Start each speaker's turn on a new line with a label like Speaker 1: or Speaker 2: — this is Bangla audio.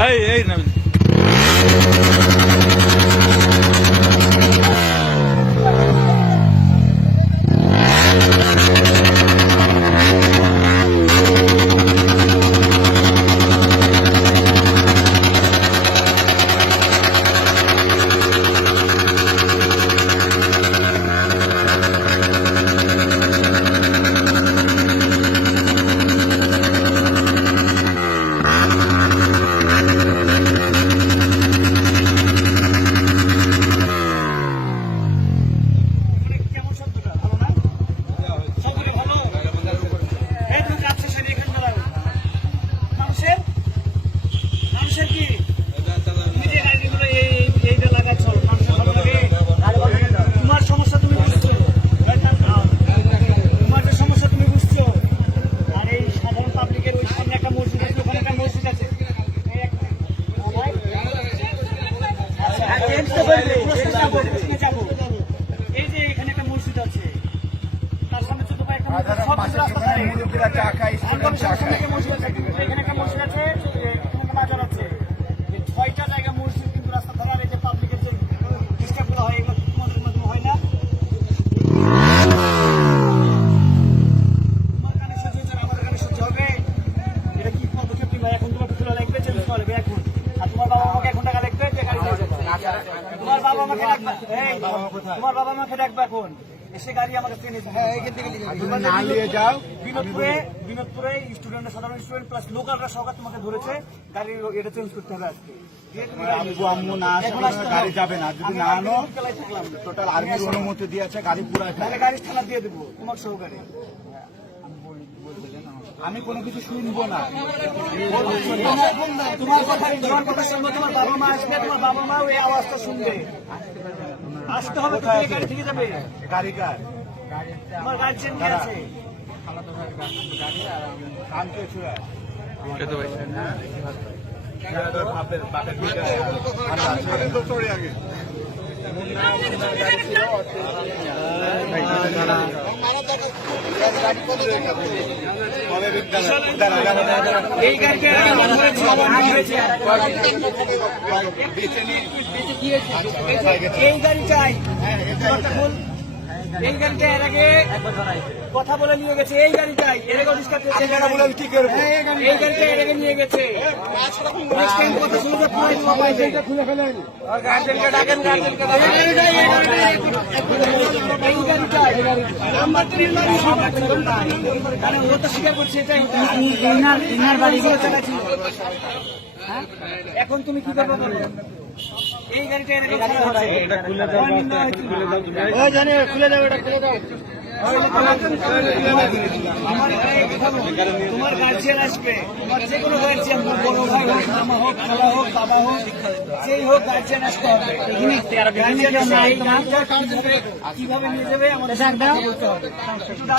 Speaker 1: এই এই না
Speaker 2: এই যে এখানে একটা মসজিদ আছে তার সামনে ছোট ভাই। এখানে একটা মসজিদ আছে। ছয়টা জায়গা মসজিদ কিন্তু রাস্তা ধারে, এই যে public এর যে disturb গুলো হয়, এগুলো তোমাদের মধ্যে হয় না? তোমার কানে সহ্য হবে? এটা কি পদক্ষেপ নিবা? এখন তোমার পিছনে লাগবে, change করা লাগবে বাবা মাকে ডাকবা। তোমার বাবা মাকে ডাকবা এখন। এসে গাড়ি আমাকে ট্রেনে
Speaker 3: নিয়ে যাও।
Speaker 2: বিনোদপুরে বিনোদপুরে স্টুডেন্ট সাধারণ স্টুডেন্ট প্লাস লোকালরা সকাল তোমাকে ধরেছে। গাড়ি এটা চেঞ্জ করতে হবে আজকে। গাড়ি-
Speaker 3: আম্মু আম্মু না আসলে গাড়ি যাবে না। যদি আনো টোটাল আর্মির অনুমতি দিয়েছে গাড়ি পুরো
Speaker 2: তাহলে গাড়ি থানা দিয়ে দেবো তোমার সহকারে।
Speaker 3: আমি কোনো কিছু শুনব না।
Speaker 2: তোমার কথা তোমার কথা শুনব তোমার বাবা মা আসবে তোমার বাবা মা ওই আওয়াজটা শুনবে। আসতে হবে তো তুমি গাড়ি থেকে যাবে?
Speaker 3: গাড়ি কার
Speaker 2: আমার গার্জেন কে আছে
Speaker 3: কানকে ছুঁয়ে
Speaker 1: তো ভাই।
Speaker 3: বাপের বাপের আগে
Speaker 2: এই গাড়িটা আমার হয়েছে, আমার হয়েছে। এই গাড়িটাই তোমারটা খোল। এই গাড়িটা এর আগে কথা বলে নিয়ে গেছে এই গাড়িটাই। এর আগে এই গাড়ি।
Speaker 3: কি করব?
Speaker 2: এই গাড়িটা এর আগে নিয়ে গেছে। কথা শুনে থেকে খুলে ফেলেন গার্জেনকে ডাকেন গার্জেনকে এই গাড়িটাই এই গাড়িটাই। নাম্বার তিন তো স্বীকার করছে এটাই। ইনার ইনার বাড়ি এখন তুমি কি করবে বলো? এই গাড়িটা হয়েছিল। আমার এই কথা বলো, তোমার গার্জিয়ান আসবে। যে কোনো গার্জিয়ান বড় ভাই হোক মামা হোক খালা হোক বাবা হোক যেই হোক গার্জিয়ান আসতে হবে। গার্জিয়ান আসলে কীভাবে নিয়ে যাবে আমাদের বলতে হবে। দাও।